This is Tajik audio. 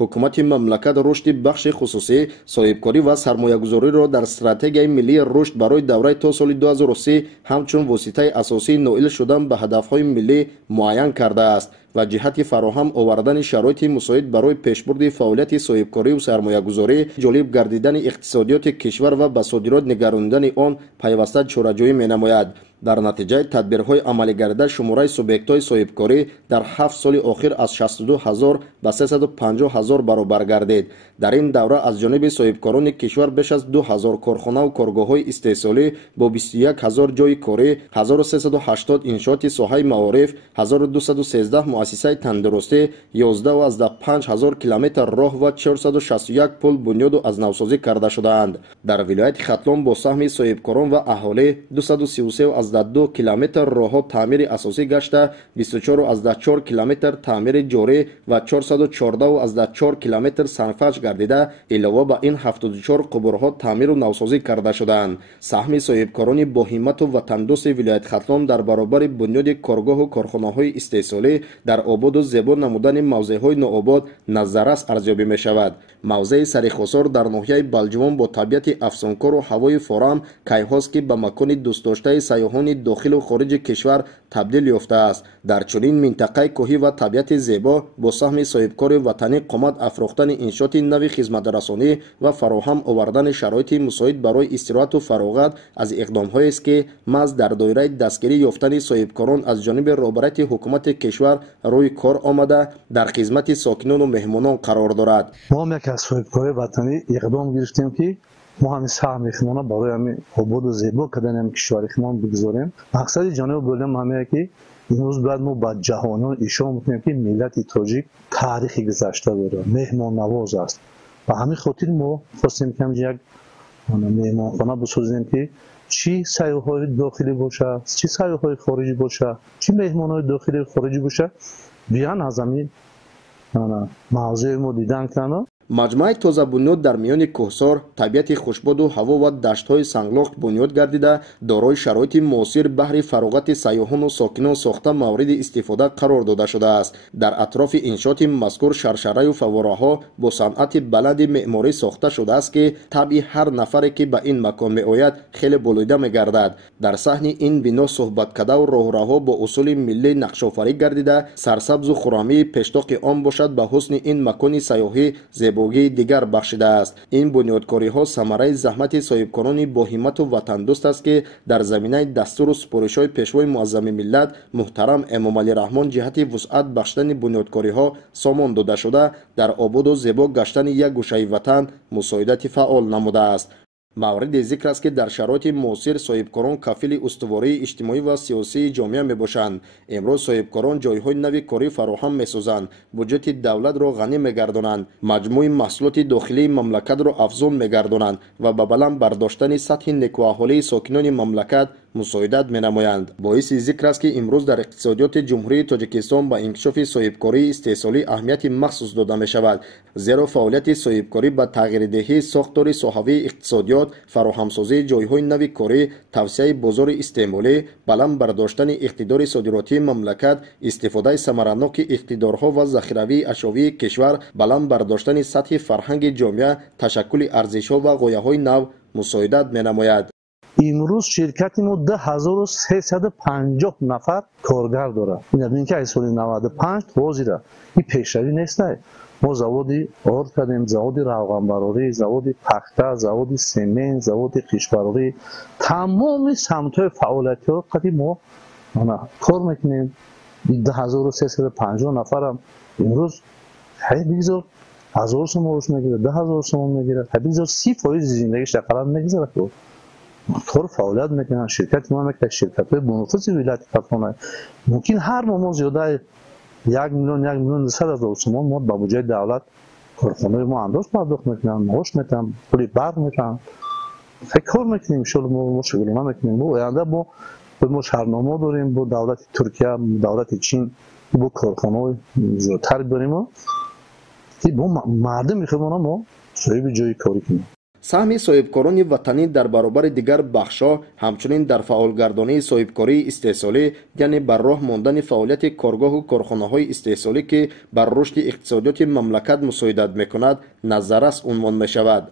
ҳукумати мамлакат рушди бахши хусусӣ, соҳибкорӣ ва сармоягузориро дар стратегияи миллии рушд барои давраи то соли 2030 ҳамчун воситаи асосии ноил шудан ба ҳадафҳои миллӣ муайян кардааст ва ҷиҳати фароҳам овардани шароити мусоид барои пешбурди фаъолияти соҳибкорию сармоягузорӣ, ҷолиб гардидани иқтисодиёти кишвар ва ба содирот нигаронидани он пайваста чораҷӯӣ менамояд. дар натиҷаи тадбирҳои амалигарда шумораи субъектҳои соҳибкорӣ дар 7 соли охир аз 62 000 ба 350 000 баробар гардид. дар ин давра аз ҷониби соҳибкорони кишвар беш аз 2000 корхонаву коргоҳҳои истеҳсолӣ бо 21 000 ҷойи корӣ, 1380 иншооти соҳаи маориф, 1213 муассисаи тандурустӣ, 115 000 километр роҳ ва 461 пул бунёду азнавсозӣ карда шудаанд. дар вилояти Хатлон бо саҳми соҳибкорон ва аҳолӣ 232 километр роҳҳо таъмири асосӣ гашта, 24,4 километр таъмири ҷорӣ ва 414,4 километр санфач гардида, илова ба ин 74 қубурҳо таъмиру навсозӣ карда шудаанд. саҳми соҳибкорони боҳимату ватандӯсти вилояти Хатлон дар баробари бунёди коргоҳу корхонаҳои истеҳсолӣ дар ободу зебо намудани мавзеъҳои нообод назаррас арзёбӣ мешавад. мавзеи сарихосор дар ноҳияи Балҷувон бо табиати афсонкору ҳавои форам кайҳост ки ба макони дӯстдоштаи сайёҳони дохилу хориҷи кишвар табдил ёфтааст. дар чунин минтақаи кӯҳӣ ва табиати зебо бо саҳми соҳибкори ватанӣ қомат афрохтани иншооти нави хизматрасонӣ ва фароҳам овардани шароити мусоид барои истироҳату фароғат аз иқдомҳоест ки маҳз дар доираи дастгирӣ ёфтани соҳибкорон аз ҷониби роҳбарияти ҳукумати кишвар рӯи кор омада дар хизмати сокинону меҳмонон қарор дорад. мо як аз соҳибкори ватанӣ иқдом гирифтем ки мо ҳамин саҳми химона барои ҳамин ободу зебо кардани ҳамин кишвари химон бигузорем. мақсади ҷониби bo'lgan ҳамае ки имрӯз бояд мо ба ҷаҳонон ишон мекунем ки миллати тоҷик таърихи гузашта дорад, меҳмоннавоз аст. ба ҳамин хотир мо хостем ки як меҳмонхона бисозем ки чӣ сайёҳои дохилӣ бошад, чӣ сайёҳои хориҷӣ бошад, чӣ меҳмонҳои дохилию хориҷӣ бошад, биён аз ҳамин мавзеи мо дидан карданд. маҷмӯаи тозабунёд дар миёни кӯҳсор, табиати хушбоду ҳаво ва даштҳои санглох бунёд гардида, дорои шароити муосир баҳри фароғати сайёҳону сокинон сохта мавриди истифода қарор дода шудааст. дар атрофи иншооти мазкур шаршараю фаввораҳо бо санъати баланди меъморӣ сохта шудааст ки табъи ҳар нафаре ки ба ин макон меояд хеле болида мегардад. дар саҳни ин бино суҳбаткадаву роҳраҳо бо усули миллӣ нақшофарӣ гардида, сарсабзу хуррамии пештоқи он бошад ба ҳусни ин макони сайёҳӣ зебогии дигар бахшидааст. ин бунёдкориҳо самараи заҳмати соҳибкорони боҳимату ватандӯст аст ки дар заминаи дастуру супоришҳои пешвои муаззами миллат муҳтарам Эмомалӣ Раҳмон ҷиҳати вусъат бахшидани бунёдкориҳо сомон дода шуда, дар ободу зебо гаштани як гӯшаи ватан мусоидати фаъол намудааст. мавриди зикр аст ки дар шароити муосир соҳибкорон кафили устувории иҷтимоӣ ва сиёсии ҷомеа мебошанд. имрӯз соҳибкорон ҷойҳои нави корӣ фароҳам месозанд, буҷети давлатро ғанӣ мегардонанд, маҷмӯи маҳсулоти дохилии мамлакатро афзун мегардонанд ва ба баланд бардоштани сатҳи некуаҳолии сокинони мамлакат мусоидат менамоянд. боиси зикр аст ки имрӯз дар иқтисодиёти ҷумҳурии Тоҷикистон ба инкишофи соҳибкории истеҳсолӣ аҳамияти махсус дода мешавад, зеро фаъолияти соҳибкорӣ ба тағйирдеҳии сохтори соҳавии иқтисодиёт, фароҳамсозии ҷойҳои нави корӣ, тавсеяи бозори истеъмолӣ, баланд бардоштани иқтидори содиротии мамлакат, истифодаи самараноки иқтидорҳо ва захиравии ашёвии кишвар, баланд бардоштани сатҳи фарҳанги ҷомеа, ташаккули арзишҳо ва ғояҳои нав мусоидат менамояд. имрӯз ширкати мо 2350 нафар коргар дорад. ин ки аз соли 95 ҳозира. ин пешравӣ нест. мо заводи орд кардем, заводи равғанбарорӣ, заводи пахта, заводи семент, заводи қишбарорӣ, тамоми самтҳои фаъолиятиҳо қади мо кор мекунем. 2350 нафарам имрӯз бигзор 1000 сом рош мегирад, 2000 сом мегирад, бигзор 30% зиндагиш дар қалам мегзарад. کار فعالیت میکنن شرکت ما یک شرکت بنفوذ ولایت کافون ممکن هر ماه زیاده 1 میلیون 1,200,000 تومان ما با بودجه دولت کارخانه ما انداز پرداخت میکنن، معاش میدن، پول برق میدن. فکر کار میکنیم ان شاء الله ما شغلانه میکنیم. ما آینده ما شهرنامه داریم با دولت ترکیه، دولت چین با کارخانه زیادتر داریم. ما مردم میخوان ما صاحب جای کاری کنیم. سهم صاحبکاران وطنی در برابر دیگر بخش‌ها همچنین در فعالگردانی صاحبکاری استحصالی، یعنی بر راه ماندن فعالیت کارگاه و کارخانه‌های استحصالی که بر رشد اقتصادیات مملکت مساعدت می‌کند، نظر است عنوان می‌شود.